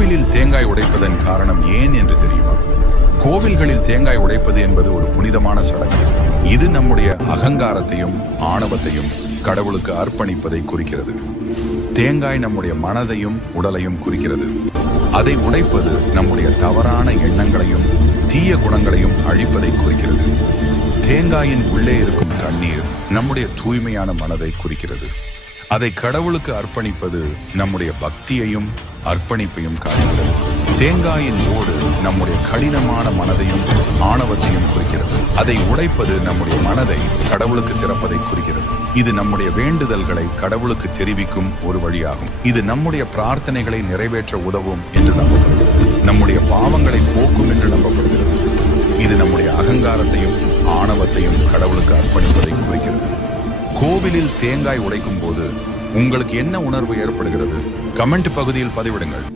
கோவிலில் தேங்காய் உடைப்பதன் காரணம் ஏன் என்று தெரியுமா? கோவில்களில் தேங்காய் உடைப்பது என்பது ஒரு புனிதமான சடங்கு. இது நம்முடைய அகங்காரத்தையும் ஆணவத்தையும் கடவுளுக்கு அர்ப்பணிப்பதை குறிக்கிறது. தேங்காய் நம்முடைய மனதையும் உடலையும் குறிக்கிறது. அதை உடைப்பது நம்முடைய தவறான எண்ணங்களையும் தீய குணங்களையும் அழிப்பதை குறிக்கிறது. தேங்காயின் உள்ளே இருக்கும் தண்ணீர் நம்முடைய தூய்மையான மனதை குறிக்கிறது. அதை கடவுளுக்கு அர்ப்பணிப்பது நம்முடைய பக்தியையும் அர்ப்பணிப்பையும் காட்டுகிறது. தேங்காயின் ஓடு நம்முடைய கடினமான மனதையும் ஆணவத்தையும் குறிக்கிறது. அதை உடைப்பது நம்முடைய மனதை கடவுளுக்கு திறப்பதை குறிக்கிறது. இது நம்முடைய வேண்டுதல்களை கடவுளுக்கு தெரிவிக்கும் ஒரு வழியாகும். இது நம்முடைய பிரார்த்தனைகளை நிறைவேற்ற உதவும் என்று நம்பப்படுகிறது. நம்முடைய பாவங்களை போக்கும் என்று நம்பப்படுகிறது. இது நம்முடைய அகங்காரத்தையும் ஆணவத்தையும் கடவுளுக்கு அர்ப்பணிப்பதை குறிக்கிறது. கோவிலில் தேங்காய் உடைக்கும் போது உங்களுக்கு என்ன உணர்வு ஏற்படுகிறது? கமெண்ட் பகுதியில் பதிவிடுங்கள்.